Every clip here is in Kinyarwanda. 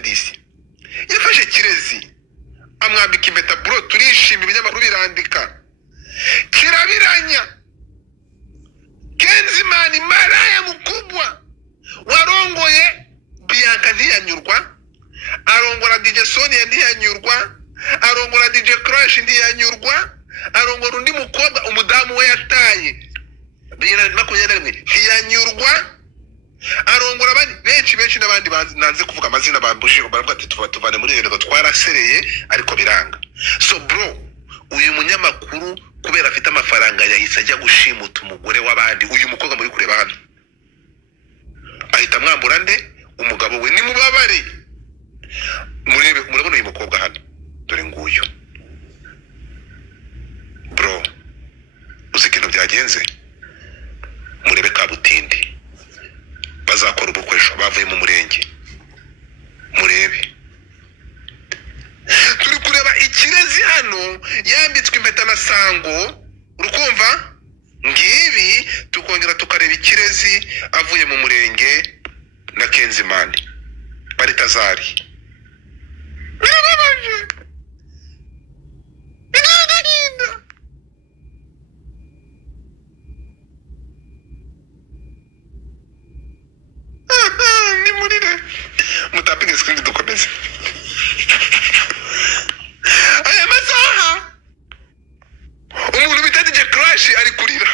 disi yafashe Kirezi amwambika impeta bro turishima ibinyamakuru birandika kirabiranya Kenzimani maraya mukubwa warongoye Bianca ntiyanyurwa arongora DJ Sonia ntiyanyurwa arongora DJ Crash ntiyanyurwa arongora undi mukobwa umudamu we yataye ntiyanyurwa arongora abandi benshi n'abandi nanze kuvuga amazina bambujije baravuga ati tuvane muri rero twarasereye ariko biranga. So bro uyu munyamakuru kubera afite amafaranga yahise ajya gushimuta umugore w'abandi uyu mukobwa muri kureba hano ahita mwambura nde umugabo we ni mubabare murebe murabona uyu mukobwa hano dore nguyu bro uzi ikintu byagenze murebe Kabutindi bazakora ubukwesho bavuye mu murenge murebe turi kureba Ikirezi hano yambitswe impeta na Sango urukumva ngibi tukongera tukareba Ikirezi avuye mu murenge na Kenzimani Baritazari ni murire mutapinge screen dukomeze aya masaha umuntu bita DJ Crash ari kurira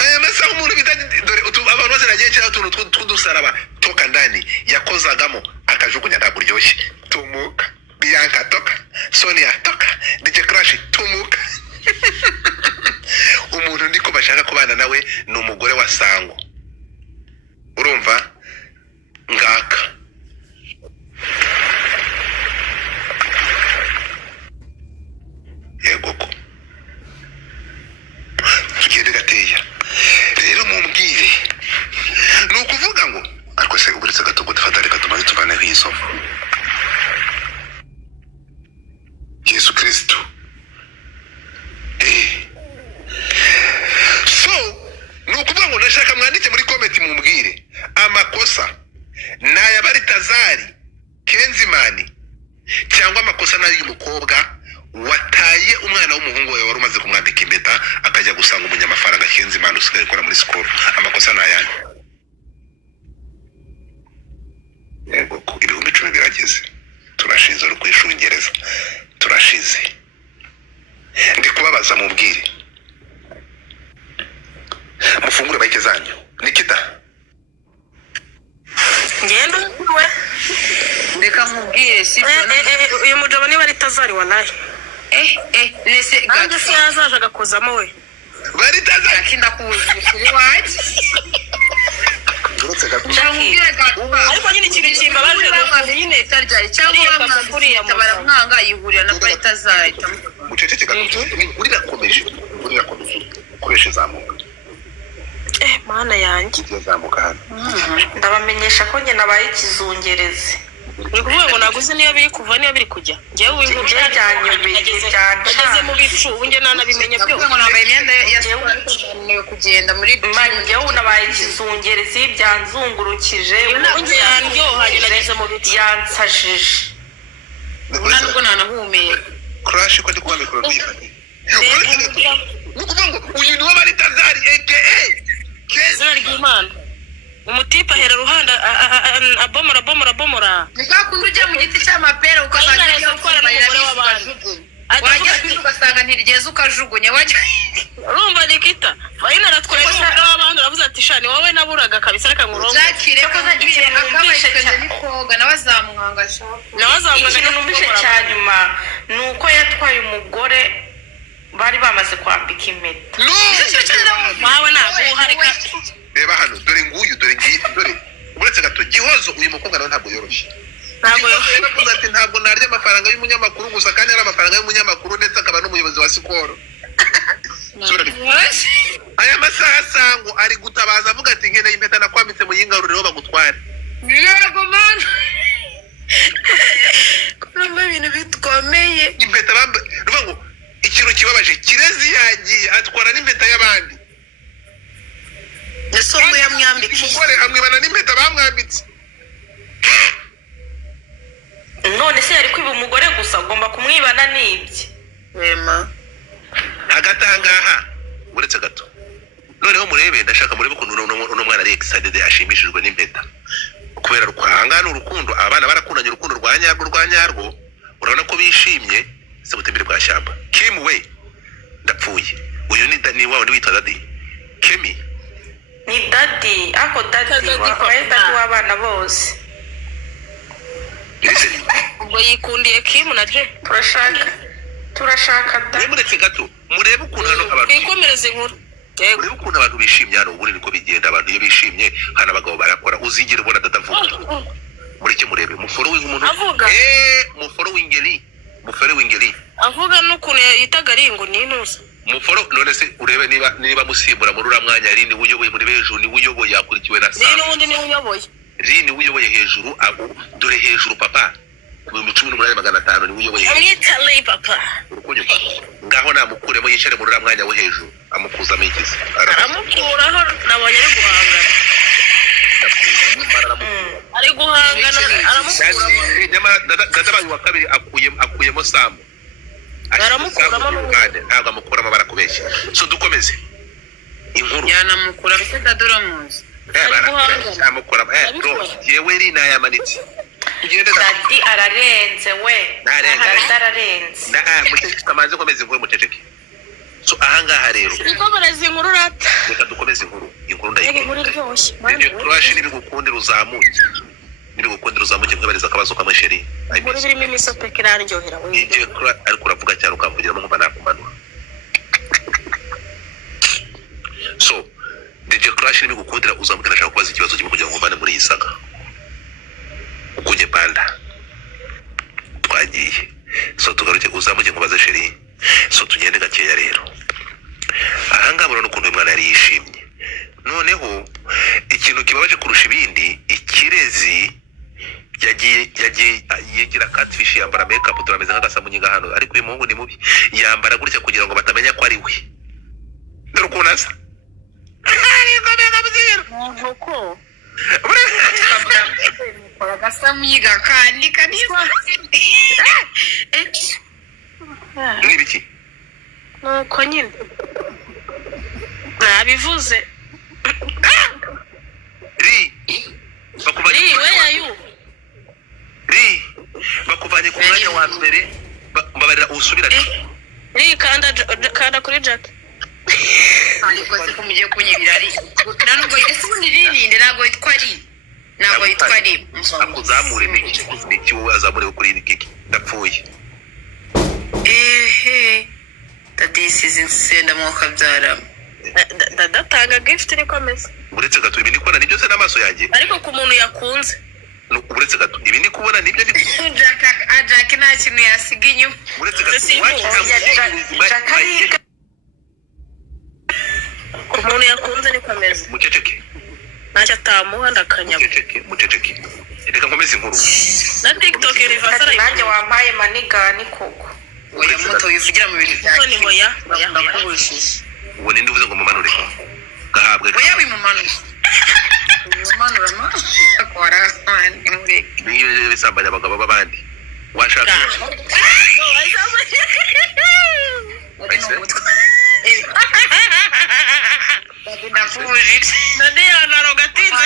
aya masaha umuntu bita dore abantu bose nagiye cyane utuntu tw'udusaraba toka ndani yakozagamo akajugunya ndaburyoshye tumuka Bianca toka Sonia toka DJ Crash tumuka umuntu ndiko bashaka kubana nawe ni umugore wa Sango urumva ngaka yegoko tugende gateya rero mumbwire ni ukuvuga ngo ariko se uburitse gatogo tufata reka tumaze tuvane nk'izo Yesu Kristo so ni ukuvuga ngo ndashaka mwandike muri comment mumbwire amakosa naya Baritazari Kenzimani cyangwa amakosa nayo y'umukobwa wataye umwana w'umuhungu wawe wari umaze kumwandika impeta akajya gusanga umunyamafaranga Kenzimani usigaye gukora muri school amakosa nayandi yego ko 1010 birageze turashize uri kwishungereza turashize ndi kubabaza mubwire mufungure bayike zanyu Nikita ngendo we ndeka mubwire si uyu mugabo ni Baritazari wanaye nese gato si yazaje agakozamo we Baritazari akinda kubuza kuri waje urutse gato ariko nyine ikintu kimbabaje no nyine tarya cyangwa bamwakuriye baramwanga yihurira na Baritazari muceceke gato urirakomeje kuresha zamuka mana yanjye zamuka hano ndabamenyesha ko njye nabaye ikizungereze uri kuvuga ngo naguze niyo biri kuva niyo biri kujya ngewe w'inkuru cyageze mu bicu ubu njye nanabimenye byose ngo nabaye imyenda ya kugenda muri ngewe unabaye ikizungereze byanzungurukije njye yaryohanye nageze mu bicu yansajije nubwo nanahumeka Crash ko ndi kuba mikoro bifate nukuvuga ngo uyu ni Baritazari izina ry'Imana umutipa hera ruhanda abomora nikakundi ujya mu giti cy'amapera ukazajya gukora n'umugore w'abantu wajya ugasanga ntirigeze ukajugunya wajya urumva Nikita fayina aratwara n'umugore w'abandi uravuze ati shani wowe naburaga kabisa reka ngurongo zakire ko zagiye akabayishije n'ikoga nawazamwanga numvishe cyanyuma nuko yatwaye umugore bari bamaze kwambika impeta mawe ntabwo uhareka reba hano dore nguyu dore uretse gato Gihozo uyu mukobwa nawe ntabwo yoroshye ntabwo yoroshye ati ntabwo narya amafaranga y'umunyamakuru gusa kandi ari amafaranga y'umunyamakuru ndetse akaba n'umuyobozi wa Sikoro aya masaha Sango ari gutabaza avuga ati ngene impeta nakwambitse mu yingarureho bagutware yego man kumva ibintu bitkomeye impeta ruvuga ngo ikintu kibabaje Kirezi yagiye atwara n'impeta y'abandi Yesomwe yamwambika umugore amwibana n'impeta bamwambitse mbona nibye wema hagati ahangaha uretse gato noneho murebe ndashaka murebe ukuntu uno mwana ari excited ashimishijwe n'impeta kubera rukwangana urukundo abana barakundanye urukundo rwa nyarwo urabona ko bishimye se butembere bwa shyamba Kim we ndapfuye uyu ni wawe witwa Daddy Kemi ni Daddy ako Daddy w'abana bose ubwo yikundiye Kim na Je turashaka Daddy muretse gato murebe ukuntu hano abantu bikomereze inkuru murebe ukuntu abantu bishimye hano ubu niko bigenda abantu iyo bishimye hano abagabo barakora uzigira ubona Dada avuga mureke murebe muforo w'umuntu muforo w'ingeri avuga n'ukuntu yitaga ari ngo ninusa muforo none se urebe niba musimbura muri uramwanya ari ni uyoboye muri hejuru ni uyoboye yakurikiwe na sa ni wundi ni uyoboye ni uyoboye hejuru abo dore hejuru papa mu 18,500 ni uyoboye amwitale papa urukunyuka ngaho namukuremo yishare muri uramwanya wo hejuru amukuza mikiza aramukuraho nabonye ari guhangana ari guhangana aramukura nyama Dada bayu wa kabiri akuyemo Sam aramukuramo n'umugande ntabwo amukuramo barakubeshya so dukomeze inkuru yanamukura bise Dadura muzi amukura bro yewe ri nayamanitse Daddy ararenze we ararenze muteke kamaze komeza inkuru muteke so ahangaha rero ikomereza inkuru rata reka dukomeze inkuru ndayikora inkuru ryoshye nibyo crush nibigukundira uzamuke nkabariza akabazo kamasheri inkuru birimo imisope kiraryohera we nje ariko uravuga cyane ukamvugira nkumva nakumanura so DJ Crash nibigukundira uzamuke nashaka kubaza ikibazo kimwe kugira ngo mvane muri isaga ukuje panda twagiye so tugaruke uzamuke nkubaza sheri so tugende gakeya rero ahanga murano ukuntu umwana yari yishimye noneho ikintu kibabaje kurusha ibindi ikirezi yagiye yegira catfish yambara makeup turameze nk'agasamunyiga hano ariko uyu muhungu ni mubi yambara gutya kugira ngo batamenya ko ari we dore ukuntu asa nkoko agasamunyiga kandi kanisa n'ibiki nuko nyine nabivuze bakuvanye ku mwanya wa mbere mbabarira usubirane kanda kuri Jack ariko se ko mugiye kunyibira ari gukira nubwo ese nirinde ntabwo yitwa ari akuzamure n'iki wowe azamure kuri iki ndapfuye Daddy sizinsenda mu kabyara Dada tanga gift rikomeza uretse gato ibi nikubona nibyo se n'amaso yanjye ariko ku muntu yakunze uretse gato ibi nikubona nibyo Jack nta kintu yasiga inyuma uretse gato ku muntu yakunze nikomeza muceceke ntacyo atamuha ndakanyama muceceke reka nkomeze inkuru na TikTok irivasara nanjye wampaye maniga ni koko oya muto wivugira mu bintu bya ni hoya ndakubushije ubu ninde uvuze ngo mumanure gahabwe oya wimumanure ma akora muri niyo bisambanya abagabo babandi washaka Dade yanarogatinze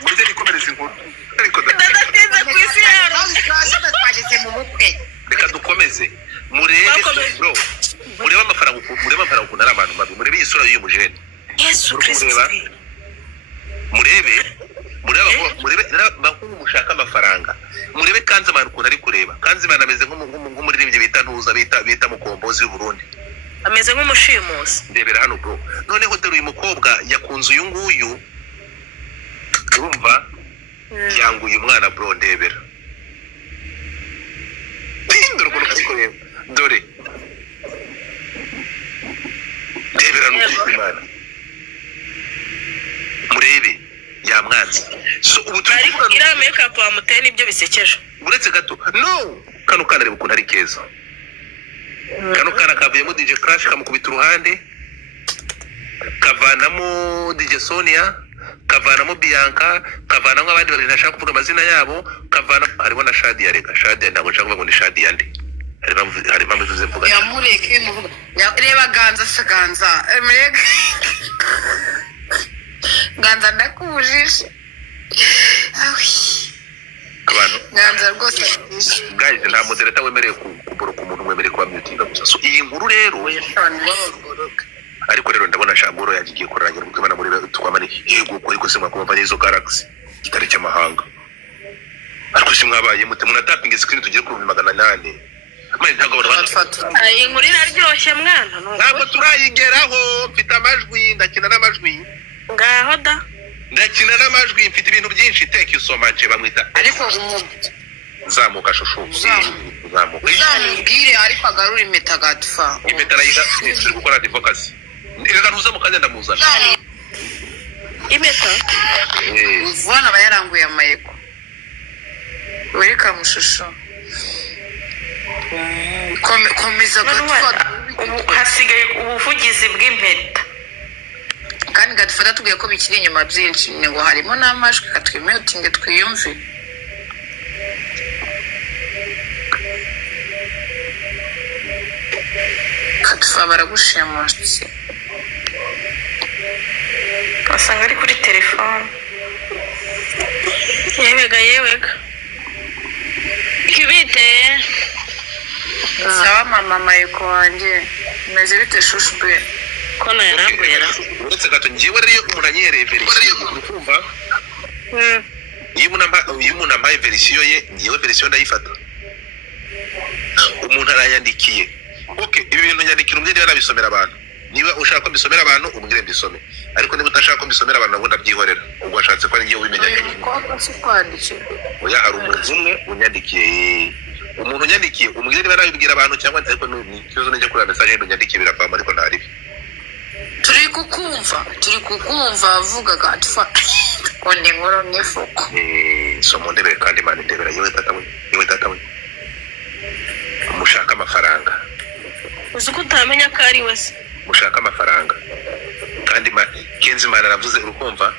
muri nikomereza inkuru ariko dadatinze ku isi yaro twageze mu bukwe reka dukomeze murebe amafaranga ukuntu ari abantu babi murebe isura y'uyu mujene Yesu Kristo murebe mushaka amafaranga murebe Kanzimana ukuntu ari kureba Kanzimana ameze nk'umuririmbyi bita ntuza bita mukombozi y'u Burundi ameze nk'umushimusi ndebera hano bro noneho dore uyu mukobwa yakunze uyu nguyu urumva yanguye umwana bro ndebera dore ndebera n'umwana murebe yamwanze so ubu turi ira makeup amuteye nibyo bisekeje uretse gato no kano kana reba ukuntu ari keza kano kana kavuyemo DJ Crash kamukubita uruhande kavanamo DJ Sonia kavanamo Bianca, kavanamo abandi babiri ntashaka kuvuga amazina yabo, harimo na Shadia. Reka Shadia ntabwo nshaka kuvuga ngo ni Shadia ndi. Hari impamvu tuze mvuga. Yamureke muvuga. Reba Ganza se Ganza. Mureke. Ganza ndakubujije. Abantu. Ganza rwose. Guys, nta modereta wemereye kuboroka umuntu wemereye kuba mutinga gusa. So iyi nkuru rero ariko rero ndabona Shamburo yagiye kurangira ubwo Imana muri twamane yego ko ariko se mwakumva izo galaxy kitari cy'amahanga. Ariko se mwabaye mute munatapinga screen tugiye ku 800. Mwe ntago barafata. Iyi nkuru iraryoshye mwana. Ntabwo turayigeraho mfite amajwi ndakina n'amajwi. Ngaho da. Ndakina n'amajwi mfite ibintu byinshi take you so much bamwita. Ariko zamuka shushu. Zamuka. Uzamubwire ariko agarura imetagatifa. Imetarayiga turi gukora advocacy. Reka ntuza mukanya ndamuzana. Imeta. Uvana bayaranguye amayeko. Wereka mushusho. Komeza gutwa. Hasigaye ubuvugizi bw'impeta. Kandi gadufata tugiye ko bikiri inyuma byinshi ngo harimo n'amajwi katwimutinge twiyumve. Katufa baragushimuse. Basanga ari kuri telefone. Yewega. Kibite. Sawa mama mayiko wanjye. Meze bite shushwe. Kona yarambwira. Uretse gato ngiye rero umuntu anyereye verisiyo urumva? Iyo umuntu ambaye verisiyo ye ngiye verisiyo ndayifata. Umuntu arayandikiye. Okay, ibi bintu nyandikira umwe niba nabisomera abantu. Niba ushaka ko mbisomera abantu umugire mbisome. Ariko niba utashaka ko mbisomera abantu nabwo ndabyihorera. Ubwo washatse ko ngiye ubimenya. Oya hari umuntu umwe unyandikiye. Umuntu unyandikiye umugire niba nabibwira abantu cyangwa ariko ni kibazo njye kuri message yanyandikiye birapama ariko ntari. Turi kukumva avuga gatifa. Konde ngoro n'ifuko. Somo ndebere kandi mani ndebera yewe tata we. Mushaka amafaranga. Uzuko utamenya ko ari wese. Mushaka amafaranga. Kandi Kenzimana aravuze urukumva?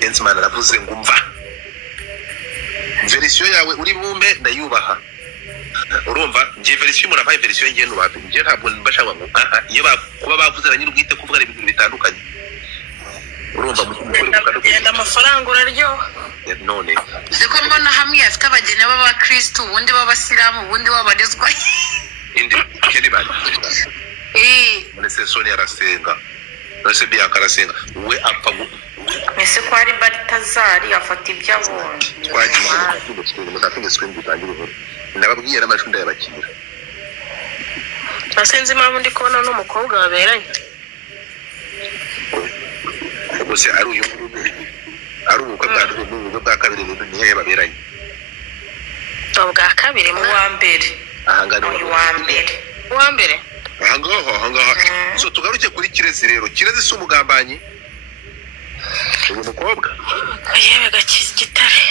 Kenzimana aravuze ngumva. Verisiyo yawe uri bumbe ndayubaha. Urumva ngiye verisiyo umuntu abaye verisiyo ngiye nubabe. Ngiye ntabwo mbashaka ngo iyo kuba bavuze na nyir'ubwite kuvuga ibintu bitandukanye. Urumva genda amafaranga uraryo. None ziko mbona hamwe afite abageni b'abakristo ubundi b'abasilamu ubundi wabarizwa. Indi kendi bari. Nese Sonia arasenga. Nese Bianca arasenga. We apfa Ese ko ari Baltazari afata ibyabonye. Twagiye screen bitangire. Nababwiye n'amashuri ndayabakira. Asenze impamvu ndi kubona n'umukobwa waberanye. Ubuse ari uyu ubukwe bwa kabiri niyo baberanye. Ubwa kabiri mu wa mbere. Ahangana uwa mbere. Ahangaha. So tugaruke kuri Kirezi rero. Kirezi si umugambanyi. Uyu mukobwa. Yewe gakiza gitare.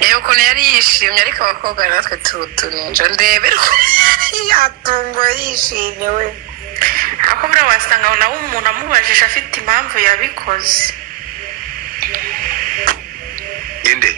Rero ko yari yishimye ariko abakobwa natwe tuninja ndebera ko yatungo yishimye we. Ako bra wasanga nawe umuntu amubajije afite impamvu yabikoze. Inde